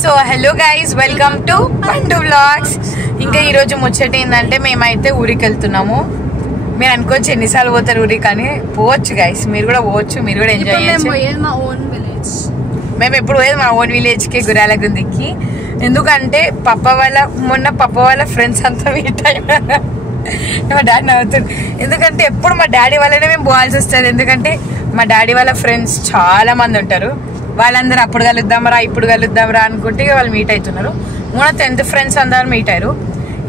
So hello guys, welcome to పండు vlogs. ఇంకా ఈరోజు ముచ్చట ఏంటంటే మేమైతే ఊరికి వెళ్తున్నాము. మీరు అనుకోవచ్చు ఎన్నిసార్లు పోతారు ఊరికి, కానీ పోవచ్చు గైస్, మీరు కూడా పోవచ్చు, మీరు కూడా ఎంజాయ్ చేయొచ్చు. మేము ఎప్పుడు పోయేది మా ఓన్ విలేజ్కి, గురాల గుందికి. ఎందుకంటే మొన్న పప్ప వాళ్ళ ఫ్రెండ్స్ అంతా మీట్ అయినారు. మా డాడీ నవ్వుతుంది, ఎందుకంటే ఎప్పుడు మా డాడీ వాళ్ళనే మేము పోవాల్సి వస్తుంది. ఎందుకంటే మా డాడీ వాళ్ళ ఫ్రెండ్స్ చాలా మంది ఉంటారు. వాళ్ళందరూ అప్పుడు కలుద్దాంరా ఇప్పుడు కలుద్దాంరా అనుకుంటే వాళ్ళు మీట్ అవుతున్నారు. మన 10th ఫ్రెండ్స్ అందరు మీట్ అయ్యారు.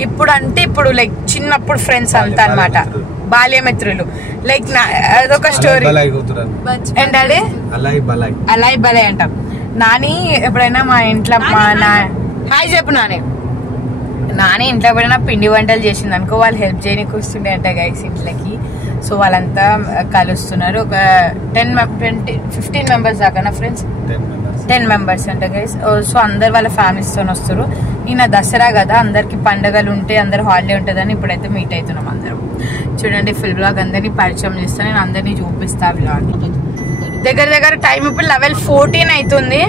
ఇప్పుడు లైక్ చిన్నప్పుడు ఫ్రెండ్స్ అంతా అనమాట, బాల్యమిత్రులు. లైక్ అదొక స్టోరీ ఏంటంటే అలాయ్ బలాయ్ అంటాం. నాని ఎప్పుడైనా మా ఇంట్లో హాయ్ చెప్పు నాని ఇంట్లో ఎప్పుడైనా పిండి వంటలు చేసింది అనుకో, వాళ్ళు హెల్ప్ చేయడానికి వస్తుండే అంట గైస్ ఇంట్లోకి. సో వాళ్ళంతా కలుస్తున్నారు. ఒక 15 మెంబర్స్ దాకా నా ఫ్రెండ్స్ 10 మెంబర్స్ అంట గైస్. సో అందరు వాళ్ళ ఫ్యామిలీస్తో వస్తారు. ఈయన దసరా కదా, అందరికి పండుగలు ఉంటే అందరు హాలిడే ఉంటుందని ఇప్పుడైతే మీట్ అవుతున్నాం అందరం. చూడండి ఫుల్ బ్లాగ్ అందరినీ పరిచయం చేస్తాను, నేను అందరినీ చూపిస్తా బ్లాగ్. దగ్గర టైం ఇప్పుడు 11:14 అవుతుంది.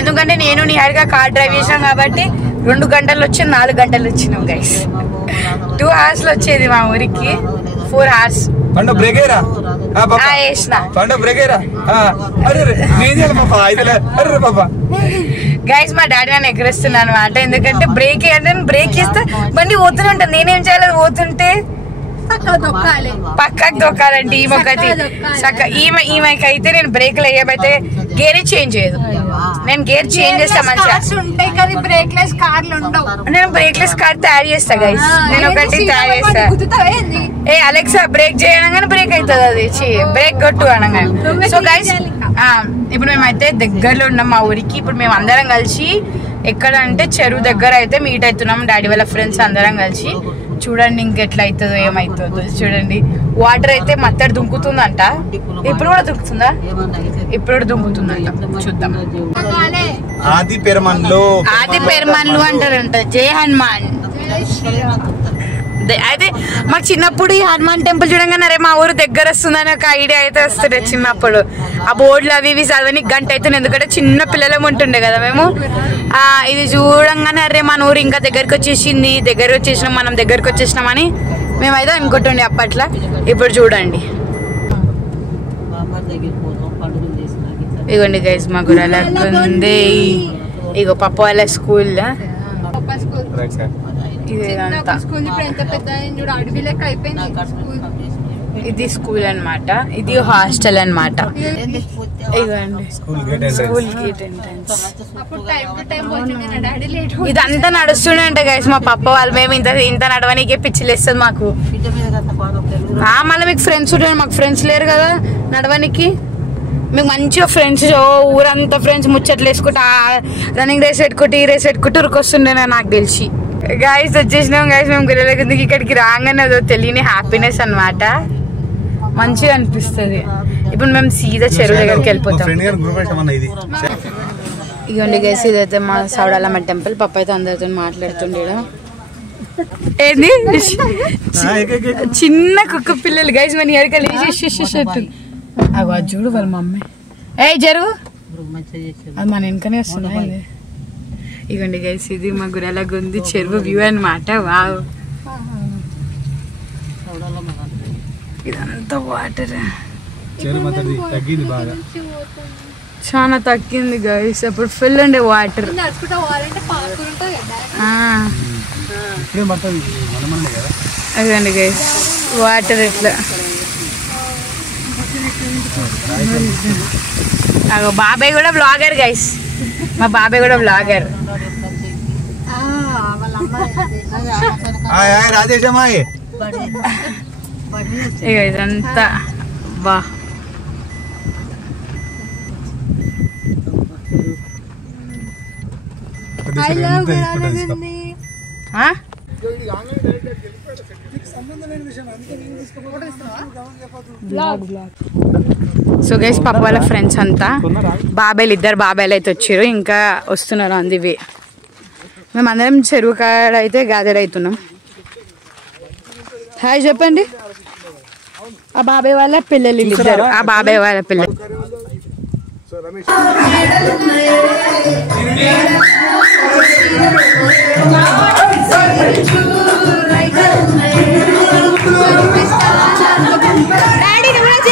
ఎందుకంటే నేను నిహారిగా కార్ డ్రైవ్ చేసాం కాబట్టి 2 గంటలు వచ్చి 4 గంటలు వచ్చినాం గైస్. 2 hours లో వచ్చేది మా ఊరికి, 4 hours. గైస్ మా డాడీ నన్ను ఎగరేస్తున్నాను అనమాట. ఎందుకంటే బ్రేక్ ఇస్తే బండి పోతూనే ఉంటుంది, నేనేం చేయాలి పోతుంటే పక్కకు దొక్కాలంటే ఈమెకైతే నేను బ్రేక్లు వేయబైతే గేర్ చేంజ్ చేయదు. నేను గేర్ చేంజ్ చేస్తా మంచిగా. నేను బ్రేక్లెస్ కార్ తయారు చేస్తా గైస్. నేను ఒకటి తయారు చేస్తా. ఏ అలెక్సా బ్రేక్ చేయనగానే బ్రేక్ అవుతుంది, అది బ్రేక్ కొట్టు అనగానే. సో గైస్ ఇప్పుడు మేమైతే దగ్గరలో ఉన్నాం మా ఊరికి. ఇప్పుడు మేము అందరం కలిసి ఎక్కడ అంటే చెరువు దగ్గర అయితే మీట్ అవుతున్నాం, డాడీ వాళ్ళ ఫ్రెండ్స్ అందరం కలిసి. చూడండి ఇంకెట్లా అవుతుందో ఏమవుతుందో చూడండి. వాటర్ అయితే మత్తడి దుంకుతుందంట. ఇప్పుడు కూడా దుంకుతుందా? ఇప్పుడు కూడా దుంకుతుందంట, చూద్దాం. ఆది పెరుమన్లు అంటారంట. జై హనుమాన్. అయితే మాకు చిన్నప్పుడు ఈ హనుమాన్ టెంపుల్ చూడంగానే అరే మా ఊరు దగ్గర వస్తుందని ఒక ఐడియా అయితే వస్తుండే చిన్నప్పుడు. ఆ బోర్డులు అవి ఇవి చదవని గంట అవుతుంది, ఎందుకంటే చిన్న పిల్లలం ఉంటుండే కదా మేము. ఇది చూడంగానే అరే మన ఊరు ఇంకా దగ్గరికి వచ్చేసినాం, మనం దగ్గరికి వచ్చేసినామని మేమైతే అనుకుంటుండే అప్పట్లో. ఇప్పుడు చూడండి ఇగోండి గైస్ మా గురాల ఉంది. ఇగో పప్ప వాళ్ళ స్కూల్ ఇది స్కూల్ అన్నమాట, ఇది హాస్టల్ అన్నమాట. ఇదంతా నడుస్తుండే అంట గైస్ మా పప్ప వాళ్ళు. మేము ఇంత నడవనికే పిచ్చిలేస్తుంది మాకు. మళ్ళీ మీకు ఫ్రెండ్స్ ఉంటారు, మాకు ఫ్రెండ్స్ లేరు కదా నడవనికి. మీకు మంచిగా ఫ్రెండ్స్ ఊరంతా ఫ్రెండ్స్ ముచ్చట్లు వేసుకుంటా రన్నింగ్ రేస్ పెట్టుకుంటూ ఈ రేస్ పెట్టుకుంటూ ఉరికొస్తుండే నాకు తెలిసి. గైస్ వచ్చేసినాం గైస్ మేము గుర్రెల కిందకి. ఇక్కడికి రాగానే అదో తెలియని హ్యాపీనెస్ అనమాట, మంచిగా అనిపిస్తుంది. ఇప్పుడు మేము సీదా చెరువు దగ్గరికి వెళ్ళిపోతాం. ఇదిగోండి గైస్, ఇదైతే మా సౌడాలమ్మ టెంపుల్. పప్ప అయితే అందరితో మాట్లాడుతుండే. ఏంది చిన్న కుక్క పిల్లలు గైస్ మన ఎరకలు అగో అది చూడు వాళ్ళ మమ్మీ. ఏ జరుగు, అది మన వెనకనే వస్తున్నాయి. ఇగోండి గైస్ ఇది మా గురాల గుంది చెరువు వ్యూ అనమాట. వావ్, ఇదంతా వాటర్ చాలా తగ్గింది గైస్. అప్పుడు ఫుల్ ఉండే వాటర్. అదండి గైస్ వాటర్ ఇట్లా. అగో బాబాయ్ కూడా బ్లాగర్ గైస్, మా బాబాయ్ కూడా బ్లాగర్. ఇక ఇదంతా బా సో గైస్ పాప వాళ్ళ ఫ్రెండ్స్ అంతా ఇద్దరు బాబాయ్లు అయితే వచ్చారు, ఇంకా వస్తున్నారు అందివి. మేమందరం చెరువు కాడ అయితే గ్యాదర్ అవుతున్నాం. హాయ్ చెప్పండి. ఆ బాబాయ్ వాళ్ళ పిల్లలు ఇద్దరు, ఆ బాబాయ్ వాళ్ళ పిల్లలు.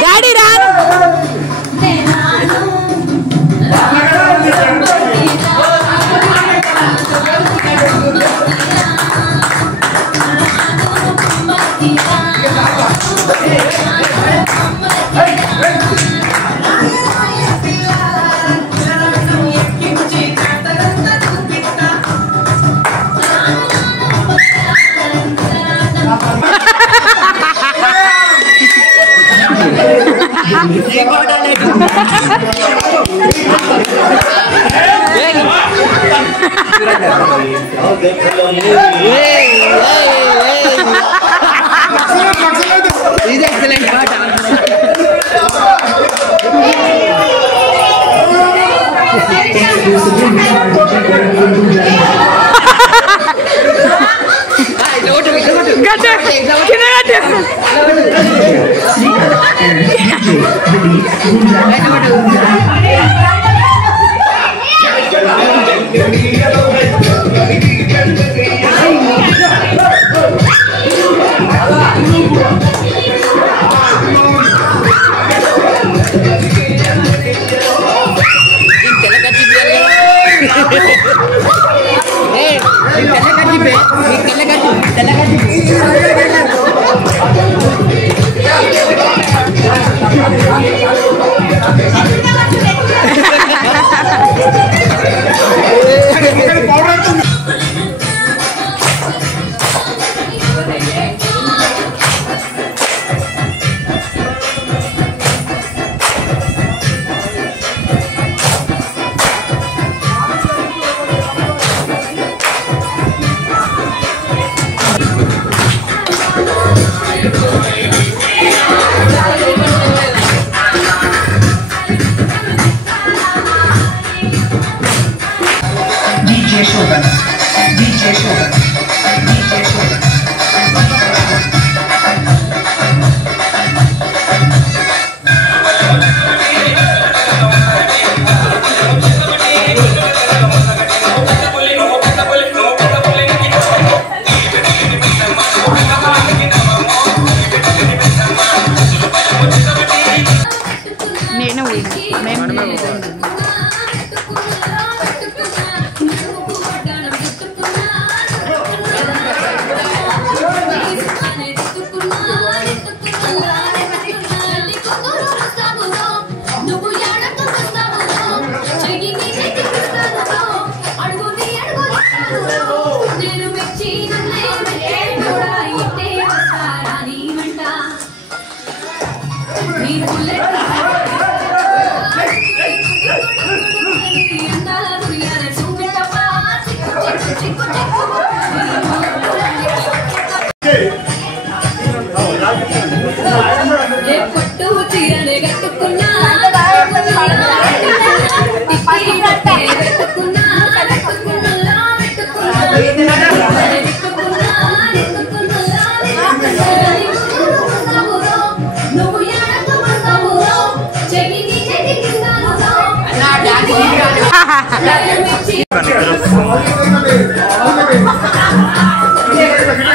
డాడీ రా ఇది ఎక్సలెంట్ పాట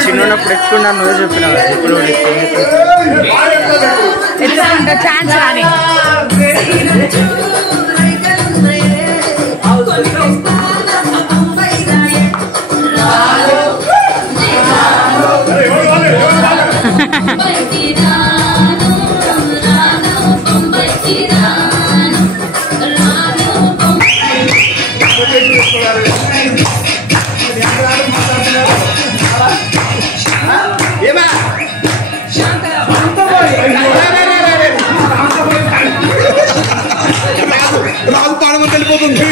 చిన్నప్పుడు ఎత్తుకున్నా నువ్వే చెప్పినావు ఇప్పుడు ఎత్తుకుంటా ఛాన్స్ రాని రాజు పాడమని వెళ్ళిపోతుంది.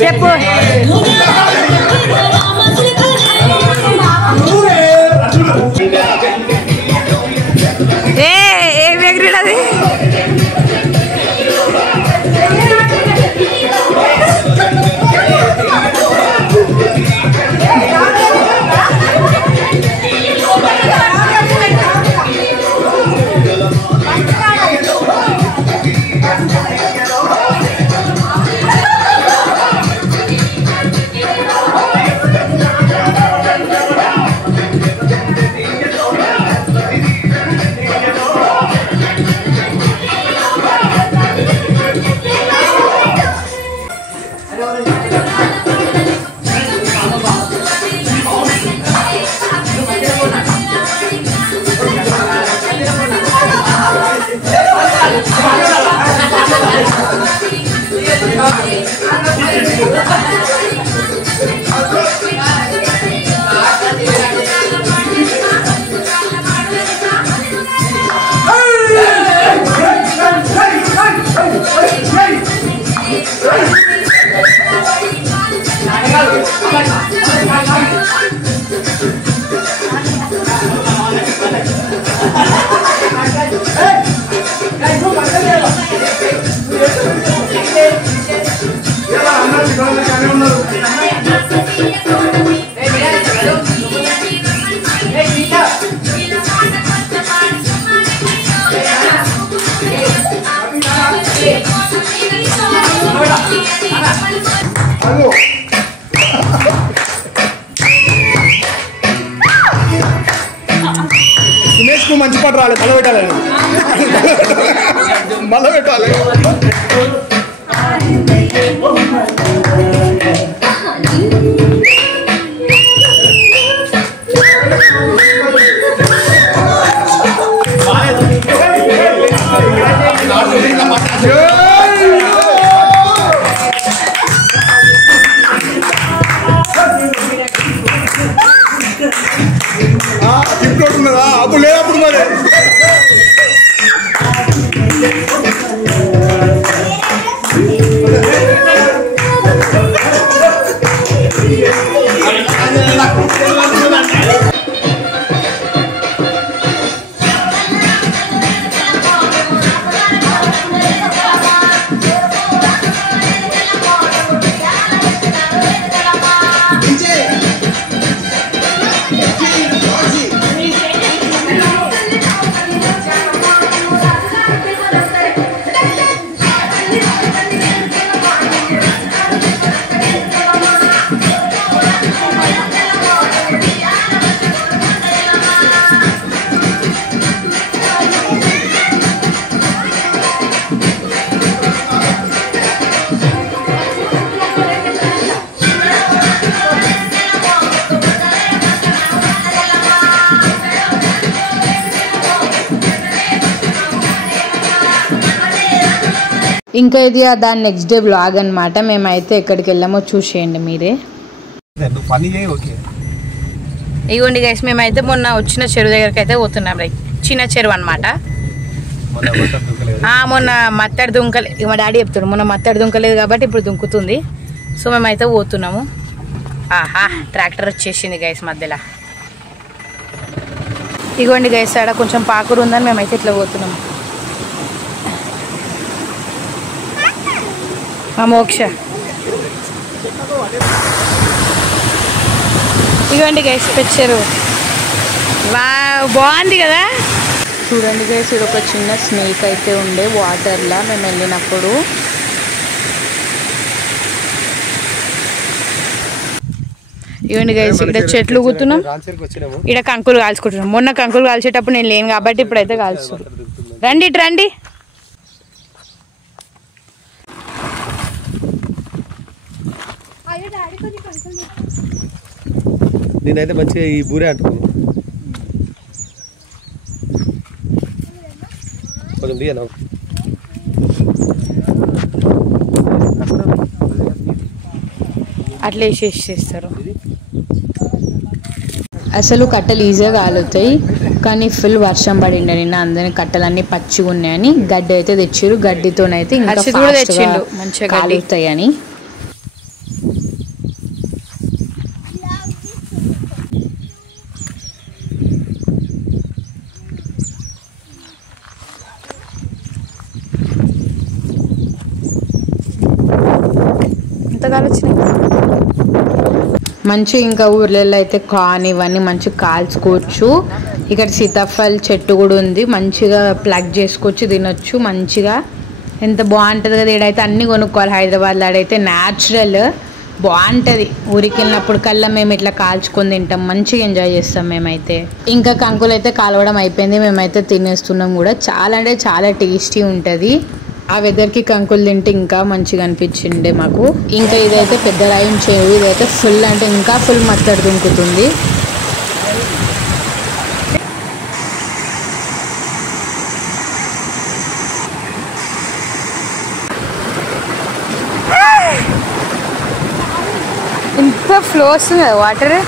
చెప్పు ఏ ఎగిరినది దినేష్కు మంచి పాట రాలేదు మళ్ళీ పెట్టాలని మళ్ళీ పెట్టాలి ఇప్పుడు ఉన్నదా అప్పుడు లేదు అప్పుడు మరి ఇంకా ఇది దాని నెక్స్ట్ డే బ్లాగ్ అనమాట. మేమైతే ఎక్కడికి వెళ్ళామో చూసేయండి మీరే. ఇగోండి గైస్, మేమైతే మొన్న వచ్చిన చెరువు దగ్గరికి అయితే పోతున్నాం. లైక్ చిన్న చెరువు అనమాట. మొన్న మత్తడి దుంకలేదు, మా డాడీ చెప్తాడు మొన్న మత్తడి దుంకలేదు కాబట్టి ఇప్పుడు దుంకుతుంది. సో మేమైతే పోతున్నాము. ఆహా ట్రాక్టర్ వచ్చేసింది గైస్ మధ్యలో. ఇగోండి గైస్ ఆడ కొంచెం పాకురు ఉందని మేమైతే ఇట్లా పోతున్నాం. మా మోక్ష ఇగోండి గైస్ పిక్చరు బాగుంది కదా. చూడండి గైస్ ఇది ఒక చిన్న స్నేక్ అయితే ఉండే వాటర్లా మేము వెళ్ళినప్పుడు. ఇవ్వండి గైస్ ఇక్కడ చెట్లు గుతున్నాం, ఇక్కడ కంకులు కాల్చుకుంటున్నాం. మొన్న కంకులు కాల్చేటప్పుడు నేను లేను కాబట్టి ఇప్పుడైతే కాల్చుతున్నాం. రండి ఇటు రండి. నేనైతే మంచిగా ఈ బూరే అంటున్నాను. కొంచెం దిగనా అట్లా వేసేస్తారు. అసలు కట్టెలు ఈజీగా కాలుతాయి కానీ ఫుల్ వర్షం పడిండే నిన్న, అందరినీ కట్టెలన్నీ పచ్చిగా ఉన్నాయని గడ్డి అయితే తెచ్చిరు. గడ్డితోనైతే ఇంకా మంచిగా కాలుతాయి అని. మంచి ఇంకా ఊర్లలో అయితే కార్న్ ఇవన్నీ మంచిగా కాల్చుకోవచ్చు. ఇక్కడ సీతాఫల్ చెట్టు కూడా ఉంది, మంచిగా ప్లగ్ చేసుకోవచ్చు, తినొచ్చు మంచిగా. ఎంత బాగుంటుంది కదా. ఈడైతే అన్నీ కొనుక్కోవాలి. హైదరాబాద్లో ఆడైతే న్యాచురల్ బాగుంటుంది. ఊరికి వెళ్ళినప్పుడు కల్లా మేము ఇట్లా కాల్చుకొని తింటాం, మంచిగా ఎంజాయ్ చేస్తాం మేమైతే. ఇంకా కంకులు అయితే కాలవడం అయిపోయింది, మేమైతే తినేస్తున్నాం కూడా. చాలా అంటే చాలా టేస్టీ ఉంటుంది. ఆ వెదర్కి కంకులు తింటే ఇంకా మంచిగా అనిపించిండే మాకు. ఇంకా ఇదైతే పెద్ద రాయం చెరువు, ఇదైతే ఫుల్ అంటే ఇంకా ఫుల్ మత్తడి దుంకుతుంది. ఇంత ఫ్లో వస్తుంది కదా వాటర్.